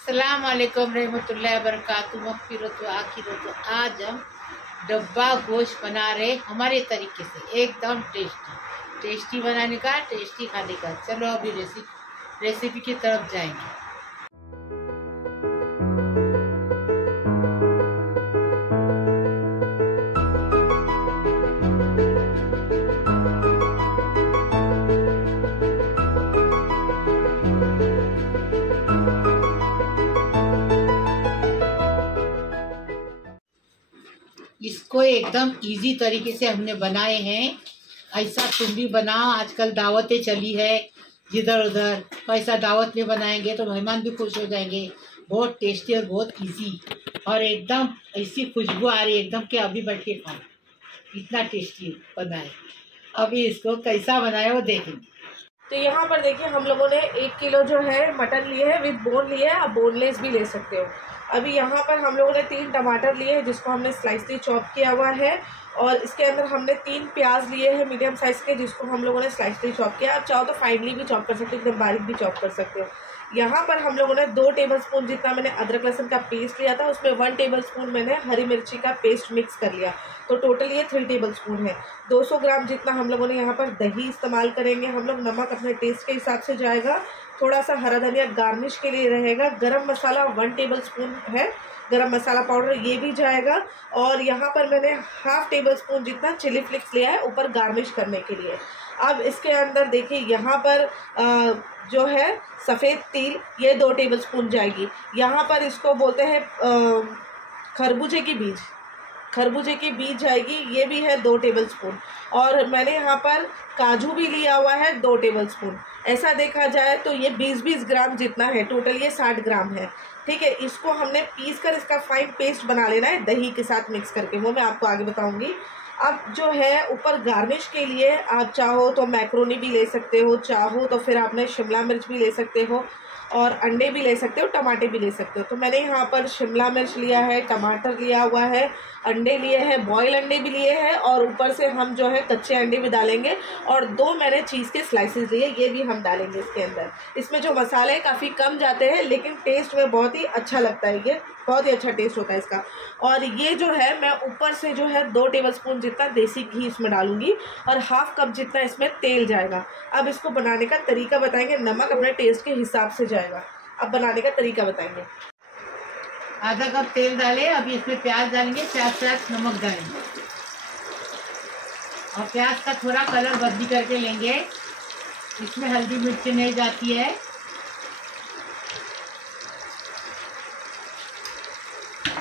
अस्सलाम वालेकुम रहमतुल्लाहि व बरकातुहू मग़फ़िरतु व आखिरतु। आज हम डब्बा गोश्त बना रहे हमारे तरीके से, एकदम टेस्टी बनाने का, टेस्टी खाने का। चलो अभी रेसिपी की तरफ जाएंगे। इसको एकदम इजी तरीके से हमने बनाए हैं। ऐसा तुम भी बनाओ। आजकल दावतें चली है इधर उधर, तो ऐसा दावत में बनाएंगे तो मेहमान भी खुश हो जाएंगे। बहुत टेस्टी और बहुत इजी, और एकदम ऐसी खुशबू आ रही है एकदम कि अभी बैठ के खाओ, इतना टेस्टी बना है। अभी इसको कैसा बनाए वो देखेंगे। तो यहाँ पर देखिए, हम लोगों ने 1 किलो जो है मटन लिए है, विद बोन लिए है। आप बोनलेस भी ले सकते हो। अभी यहाँ पर हम लोगों ने 3 टमाटर लिए हैं, जिसको हमने स्लाइसली चॉप किया हुआ है। और इसके अंदर हमने 3 प्याज लिए हैं मीडियम साइज़ के, जिसको हम लोगों ने स्लाइसली चॉप किया। आप चाहो तो फाइनली भी चॉप कर सकते हो, एकदम बारीक भी चॉप कर सकते हो। यहाँ पर हम लोगों ने 2 टेबलस्पून जितना मैंने अदरक लहसुन का पेस्ट लिया था, उसमें 1 टेबलस्पून मैंने हरी मिर्ची का पेस्ट मिक्स कर लिया। तो टोटल ये 3 टेबलस्पून है। 200 ग्राम जितना हम लोगों ने यहाँ पर दही इस्तेमाल करेंगे हम लोग। नमक अपने टेस्ट के हिसाब से जाएगा। थोड़ा सा हरा धनिया गार्निश के लिए रहेगा। गरम मसाला 1 टेबलस्पून है, गरम मसाला पाउडर ये भी जाएगा। और यहाँ पर मैंने 1/2 टेबलस्पून जितना चिली फ्लेक्स लिया है ऊपर गार्निश करने के लिए। अब इसके अंदर देखिए, यहाँ पर जो है सफ़ेद तिल, ये 2 टेबलस्पून जाएगी। यहाँ पर इसको बोलते हैं खरबूजे की बीज जाएगी, ये भी है 2 टेबलस्पून। और मैंने यहाँ पर काजू भी लिया हुआ है 2 टेबलस्पून। ऐसा देखा जाए तो ये 20-20 ग्राम जितना है, टोटल ये 60 ग्राम है। ठीक है, इसको हमने पीस कर इसका फाइन पेस्ट बना लेना है दही के साथ मिक्स करके, वो मैं आपको आगे बताऊंगी। अब जो है ऊपर गार्निश के लिए आप चाहो तो मैक्रोनी भी ले सकते हो, चाहो तो फिर आपने शिमला मिर्च भी ले सकते हो, और अंडे भी ले सकते हो, टमाटर भी ले सकते हो। तो मैंने यहाँ पर शिमला मिर्च लिया है, टमाटर लिया हुआ है, अंडे लिए हैं, बॉयल अंडे भी लिए हैं, और ऊपर से हम जो है कच्चे अंडे भी डालेंगे। और 2 मैंने चीज़ के स्लाइसेस लिए, ये भी हम डालेंगे इसके अंदर। इसमें जो मसाले काफ़ी कम जाते हैं, लेकिन टेस्ट में बहुत ही अच्छा लगता है, ये बहुत ही अच्छा टेस्ट होता है इसका। और ये जो है मैं ऊपर से जो है 2 टेबलस्पून जितना देसी घी इसमें डालूंगी, और 1/2 कप जितना इसमें तेल जाएगा। अब इसको बनाने का तरीका बताएंगे। नमक अपने टेस्ट के हिसाब से जाएगा। अब बनाने का तरीका बताएंगे। आधा कप तेल डाले। अभी इसमें प्याज डालेंगे, प्याज के साथ नमक डालेंगे, और प्याज का थोड़ा कलर बदली करके लेंगे। इसमें हल्दी मिर्ची नहीं जाती है,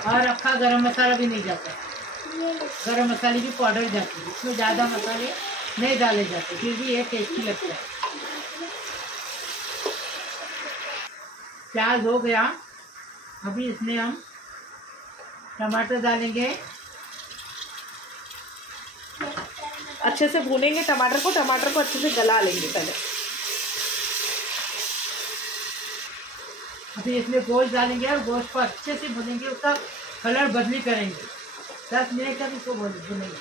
और रखा गरम मसाला भी नहीं जाता। गरम मसाले की पाउडर जाती है, इसमें ज़्यादा मसाले नहीं डाले जाते, फिर भी ये टेस्टी लगता है। प्याज हो गया। अभी इसमें हम टमाटर डालेंगे, अच्छे से भूनेंगे टमाटर को अच्छे से गला लेंगे पहले। अभी इसमें गोश्त डालेंगे, और गोश्त को अच्छे से भूनेंगे, उसका कलर बदली करेंगे। 10 मिनट तक इसको भूनेंगे।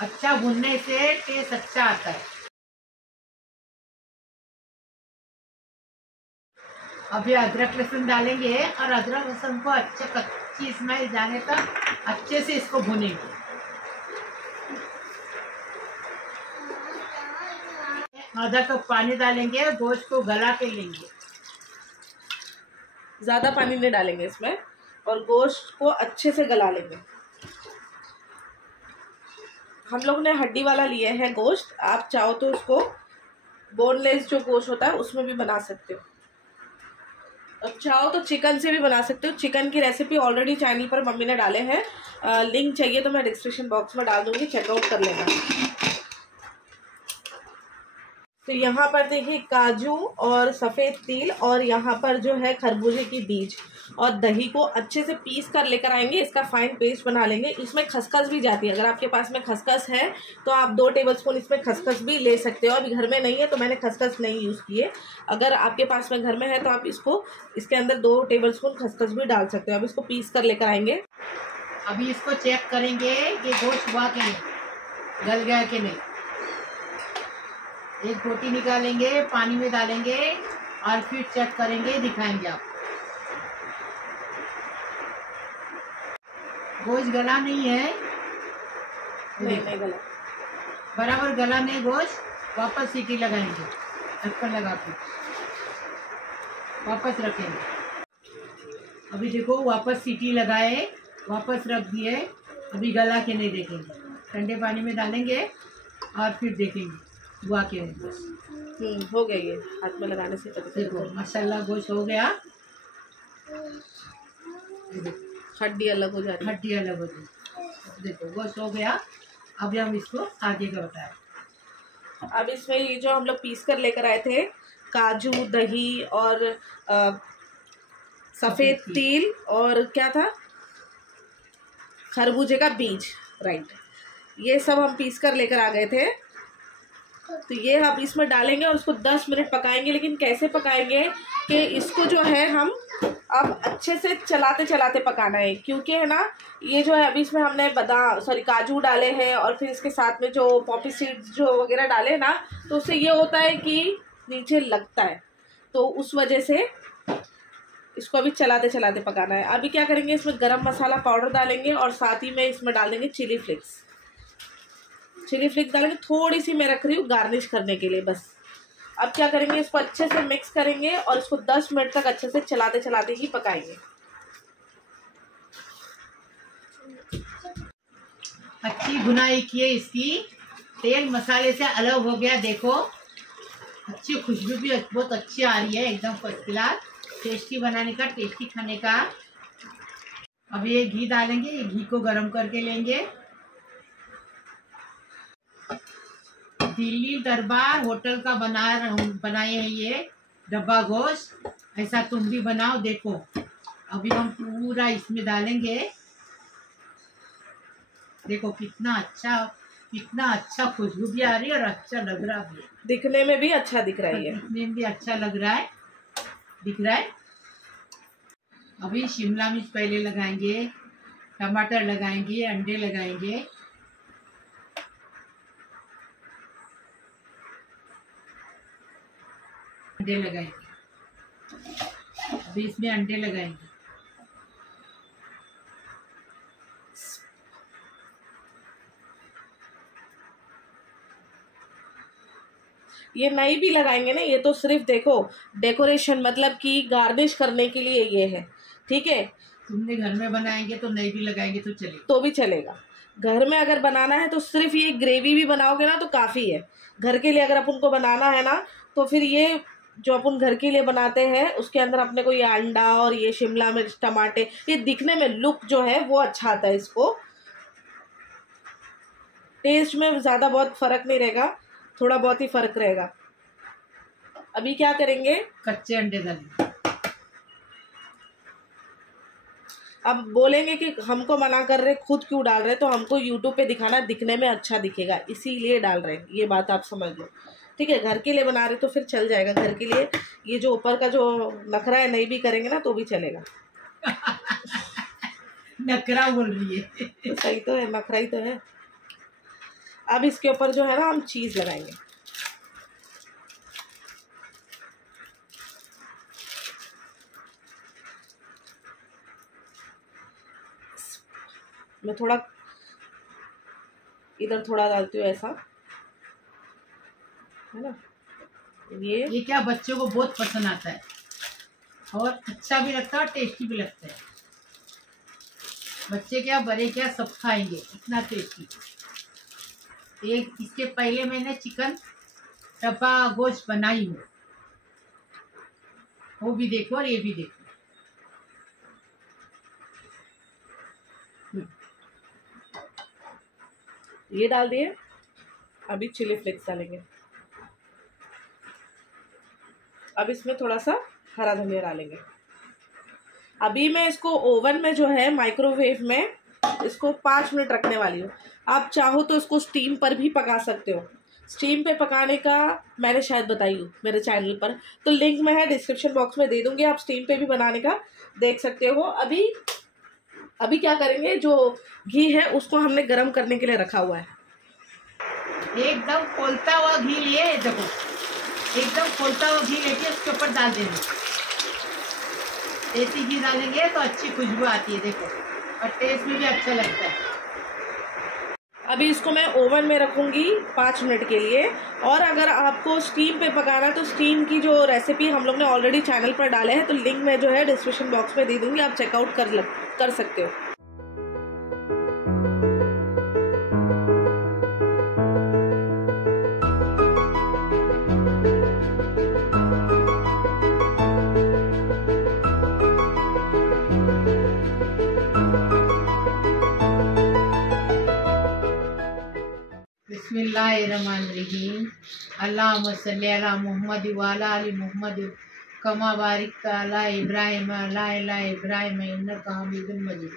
अच्छा भूनने से टेस्ट अच्छा आता है। अभी अदरक लहसुन डालेंगे, और अदरक लहसुन को अच्छे कच्ची स्मेल जाने तक अच्छे से इसको भूनेंगे। आधा कप पानी डालेंगे, गोश्त को गला के लेंगे। ज़्यादा पानी नहीं डालेंगे इसमें, और गोश्त को अच्छे से गला लेंगे। हम लोग ने हड्डी वाला लिया है गोश्त। आप चाहो तो उसको बोनलेस जो गोश्त होता है उसमें भी बना सकते हो, और चाहो तो चिकन से भी बना सकते हो। चिकन की रेसिपी ऑलरेडी चैनल पर मम्मी ने डाले हैं, लिंक चाहिए तो मैं डिस्क्रिप्शन बॉक्स में डाल दूंगी, चेकआउट कर लेना। तो यहाँ पर देखिए, काजू और सफ़ेद तिल, और यहाँ पर जो है खरबूजे की बीज, और दही को अच्छे से पीस कर लेकर आएंगे। इसका फाइन पेस्ट बना लेंगे। इसमें खसखस भी जाती है, अगर आपके पास में खसखस है तो आप 2 टेबलस्पून इसमें खसखस भी ले सकते हो। अभी घर में नहीं है तो मैंने खसखस नहीं यूज़ किए। अगर आपके पास में घर में है तो आप इसके अंदर 2 टेबलस्पून खसखस भी डाल सकते हो। अब इसको पीस कर लेकर आएंगे। अभी इसको चेक करेंगे कि गोश्त हुआ कि नहीं, गल गया कि नहीं। एक रोटी निकालेंगे, पानी में डालेंगे, और फिर चेक करेंगे, दिखाएंगे आप। गोश्त गला नहीं है, नहीं गला, बराबर गला नहीं गोश्त। वापस सीटी लगाएंगे, ढक्कन लगा के वापस रखेंगे। अभी देखो वापस सीटी लगाए, वापस रख दिए। अभी गला के नहीं देखेंगे, ठंडे पानी में डालेंगे और फिर देखेंगे हुआ के बस। हो गया, ये हाथ में लगाने से पता देखो मसाला गोश्त हो गया, हड्डी अलग हो जाती है, हड्डी अलग हो जाती। देखो गोश्त हो गया। अभी हम इसको आगे का बताएं। अब इसमें ये जो हम लोग पीस कर लेकर आए थे, काजू, दही और सफ़ेद तिल और क्या था, खरबूजे का बीज, राइट, ये सब हम पीस कर लेकर आ गए थे। तो ये हम इसमें डालेंगे और उसको 10 मिनट पकाएंगे। लेकिन कैसे पकाएंगे कि इसको जो है हम अब अच्छे से चलाते चलाते पकाना है, क्योंकि है ना ये जो है अभी इसमें हमने काजू डाले हैं और फिर इसके साथ में जो पॉपी सीड्स जो वगैरह डाले ना, तो उससे ये होता है कि नीचे लगता है, तो उस वजह से इसको अभी चलाते चलाते पकाना है। अभी क्या करेंगे, इसमें गरम मसाला पाउडर डालेंगे और साथ ही में इसमें डाल देंगे चिली फ्लेक्स। चिली फ्लेक्स डालेंगे, थोड़ी सी मैं रख रही हूँ गार्निश करने के लिए बस। अब क्या करेंगे, इसको अच्छे से मिक्स करेंगे और इसको 10 मिनट तक अच्छे से चलाते चलाते ही पकाएंगे। अच्छी भुनाई किए इसकी, तेल मसाले से अलग हो गया। देखो अच्छी खुशबू भी बहुत अच्छी आ रही है, एकदम फर्स्ट क्लास। टेस्टी बनाने का, टेस्टी खाने का। अब ये घी डालेंगे, ये घी को गरम करके लेंगे। दिल्ली दरबार होटल का बनाए हैं ये डब्बा गोश्त। ऐसा तुम भी बनाओ। देखो अभी हम पूरा इसमें डालेंगे। देखो कितना अच्छा खुशबू भी आ रही है और अच्छा लग रहा भी है, दिखने में भी अच्छा दिख रहा है, दिखने में भी अच्छा लग रहा है, दिख रहा है। अभी शिमला मिर्च पहले लगाएंगे, टमाटर लगाएंगे, अंडे लगाएंगे। अंडे लगाएंगे, अभी इसमें अंडे लगाएंगे। ये नहीं भी लगाएंगे ना, ये तो सिर्फ देखो डेकोरेशन, मतलब कि गार्निश करने के लिए ये है, ठीक है। तुमने घर में बनाएंगे तो नहीं भी लगाएंगे तो चलेगा, तो भी चलेगा। घर में अगर बनाना है तो सिर्फ ये ग्रेवी भी बनाओगे ना तो काफ़ी है। घर के लिए अगर अपन को बनाना है ना, तो फिर ये जो अपन घर के लिए बनाते हैं उसके अंदर अपने को ये अंडा और ये शिमला मिर्च, टमाटे, ये दिखने में लुक जो है वो अच्छा आता है। इसको टेस्ट में ज़्यादा बहुत फ़र्क नहीं रहेगा, थोड़ा बहुत ही फ़र्क रहेगा। अभी क्या करेंगे, कच्चे अंडे डालेंगे। अब बोलेंगे कि हमको मना कर रहे, खुद क्यों डाल रहे, तो हमको यूट्यूब पे दिखाना, दिखने में अच्छा दिखेगा इसीलिए डाल रहे हैं, ये बात आप समझ लो, ठीक है। घर के लिए बना रहे तो फिर चल जाएगा। घर के लिए ये जो ऊपर का जो नखरा है नहीं भी करेंगे ना तो भी चलेगा। नखरा बोल रही है तो सही तो है, नखरा ही तो है। अब इसके ऊपर जो है ना हम चीज़ लगाएंगे। मैं थोड़ा इधर थोड़ा डालती हूँ, ऐसा है ना। ये क्या बच्चों को बहुत पसंद आता है और अच्छा भी लगता है और टेस्टी भी लगता है। बच्चे क्या बड़े क्या सब खाएंगे, इतना टेस्टी। एक इसके पहले मैंने चिकन डब्बा गोश्त बनाई हूँ, वो भी देखो और ये भी देखो। ये डाल दिए। अभी चिली फ्लेक्स डालेंगे। अब इसमें थोड़ा सा हरा धनिया डालेंगे। अभी मैं इसको ओवन में जो है माइक्रोवेव में इसको 5 मिनट रखने वाली हूँ। आप चाहो तो इसको स्टीम पर भी पका सकते हो। स्टीम पे पकाने का मैंने शायद बताई हूँ मेरे चैनल पर, तो लिंक में है, डिस्क्रिप्शन बॉक्स में दे दूँगी, आप स्टीम पे भी बनाने का देख सकते हो। अभी क्या करेंगे, जो घी है उसको हमने गरम करने के लिए रखा हुआ है। एकदम खोलता हुआ घी लिए, देखो एकदम खोलता हुआ घी लेके उसके ऊपर डाल देंगे। देसी घी डालेंगे तो अच्छी खुशबू आती है, देखो, और टेस्ट में भी अच्छा लगता है। अभी इसको मैं ओवन में रखूँगी 5 मिनट के लिए। और अगर आपको स्टीम पे पकाना तो स्टीम की जो रेसिपी हम लोग ने ऑलरेडी चैनल पर डाले हैं, तो लिंक मैं जो है डिस्क्रिप्शन बॉक्स में दे दूँगी, आप चेकआउट कर सकते हो। बिस्मिल्लाहिर्रहमानिर्रहीम। अल्लाहुम्मा सल्ली अला मुहम्मद व अला आलि मुहम्मद कमा बारिकता अला इब्राहिम अला इब्राहिम इन्नका हमीदुम मजीद।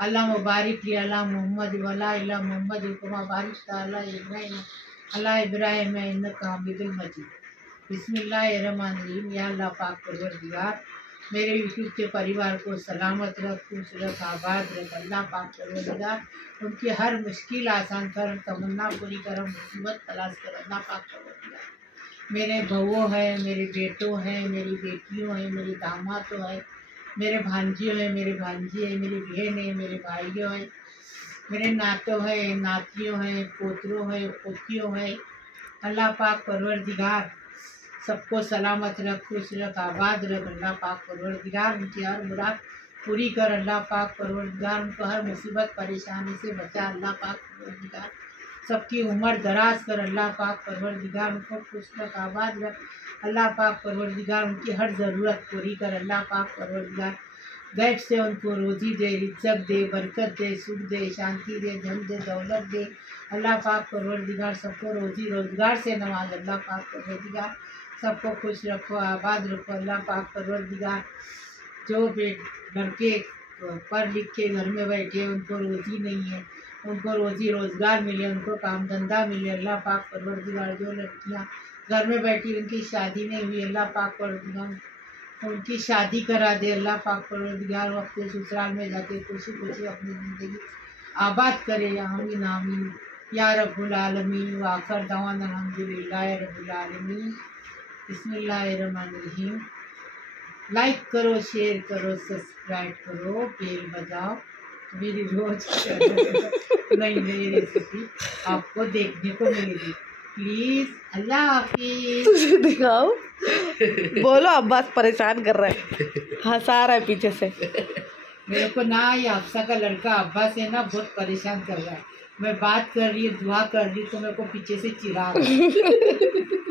अल्लाहुम्मा बारिक ली अला मुहम्मद व अला मुहम्मद कमा बारिकता अला इब्राहिम इन्नका हमीदुम मजीद। बिस्मिल्लाहिर्रहमानिर्रहीम। या अल्लाह पाक परवरदिगार, मेरे यूट्यूब के परिवार को सलामत रख, खुश रख, आबाद रख। अल्लाह पाक परवरदिगार उनकी हर मुश्किल आसान कर, तमन्ना पूरी कर, मुसीबत तलाश कर। अल्लाह पाक परवरदिगार मेरे बहुओं हैं, मेरे बेटों हैं, मेरी बेटियों हैं, मेरे दामादों हैं, मेरे भांजियों हैं, मेरे भांजी हैं, मेरी बहन है, मेरे भाइयों हैं, मेरे नातों हैं, नातियों हैं, पोतरों हैं, पोतियों हैं। अल्लाह पाक परवरदिगार सबको सलामत रख, खुश रख, आबाद रख। अल्लाह पाक परवरदिगार उनकी हर मुराद पूरी कर। अल्लाह पाक परवरदिगार उनको हर मुसीबत परेशानी से बचा। अल्लाह पाक परवरदिगार सबकी उम्र दराज कर। अल्लाह पाक परवरदिगार उनको खुश रख, आबाद रख। अल्लाह पाक परवरदिगार उनकी हर ज़रूरत पूरी कर। अल्लाह पाक परवरदिगार गैब से उनको रोज़ी दे, इज्जत दे, बरकत दे, सुख दे, शांति दे, धन दे, दौलत दे। अल्लाह पाक परवरदिगार सबको रोज़ी रोज़गार से नवाज। अल्लाह पाक परवरदिगार सबको खुश रखो, आबाद रखो। अल्लाह पाक परवरदिगार जो लड़के पढ़ लिख के घर में बैठे, उनको रोज़ी नहीं है, उनको रोज़ी रोज़गार मिले, उनको काम धंधा मिले। अल्लाह पाक परवरदिगार जो लड़कियां घर में बैठी उनकी शादी नहीं हुई, अल्लाह पाक परवरदिगार उनकी शादी करा दे। अल्लाह पाक परवरदिगार अपने ससुराल में जाके खुशी खुशी अपनी ज़िंदगी आबाद करे। आमीन आमीन या रब्बुल आलमीन। व आखिर दवाना अल्हम्दुलिल्लाहि रब्बिल आलमीन। बिस्मिल्लाहिर्रहमानिर्रहीम। लाइक करो, शेयर करो, सब्सक्राइब करो, बेल बजाओ, मेरी रोज नई नई रेसिपी आपको देखने को मिलेगी। प्लीज़। अल्लाह हाफिज़। तुझे दिखाओ, बोलो, अब्बास परेशान कर रहा है, हंसा रहा है पीछे से। मेरे को ना ये हफ्सा का लड़का अब्बास है ना, बहुत परेशान कर रहा है। मैं बात कर रही हूँ, दुआ कर रही हूँ, तो मेरे को पीछे से चिढ़ा रहा है।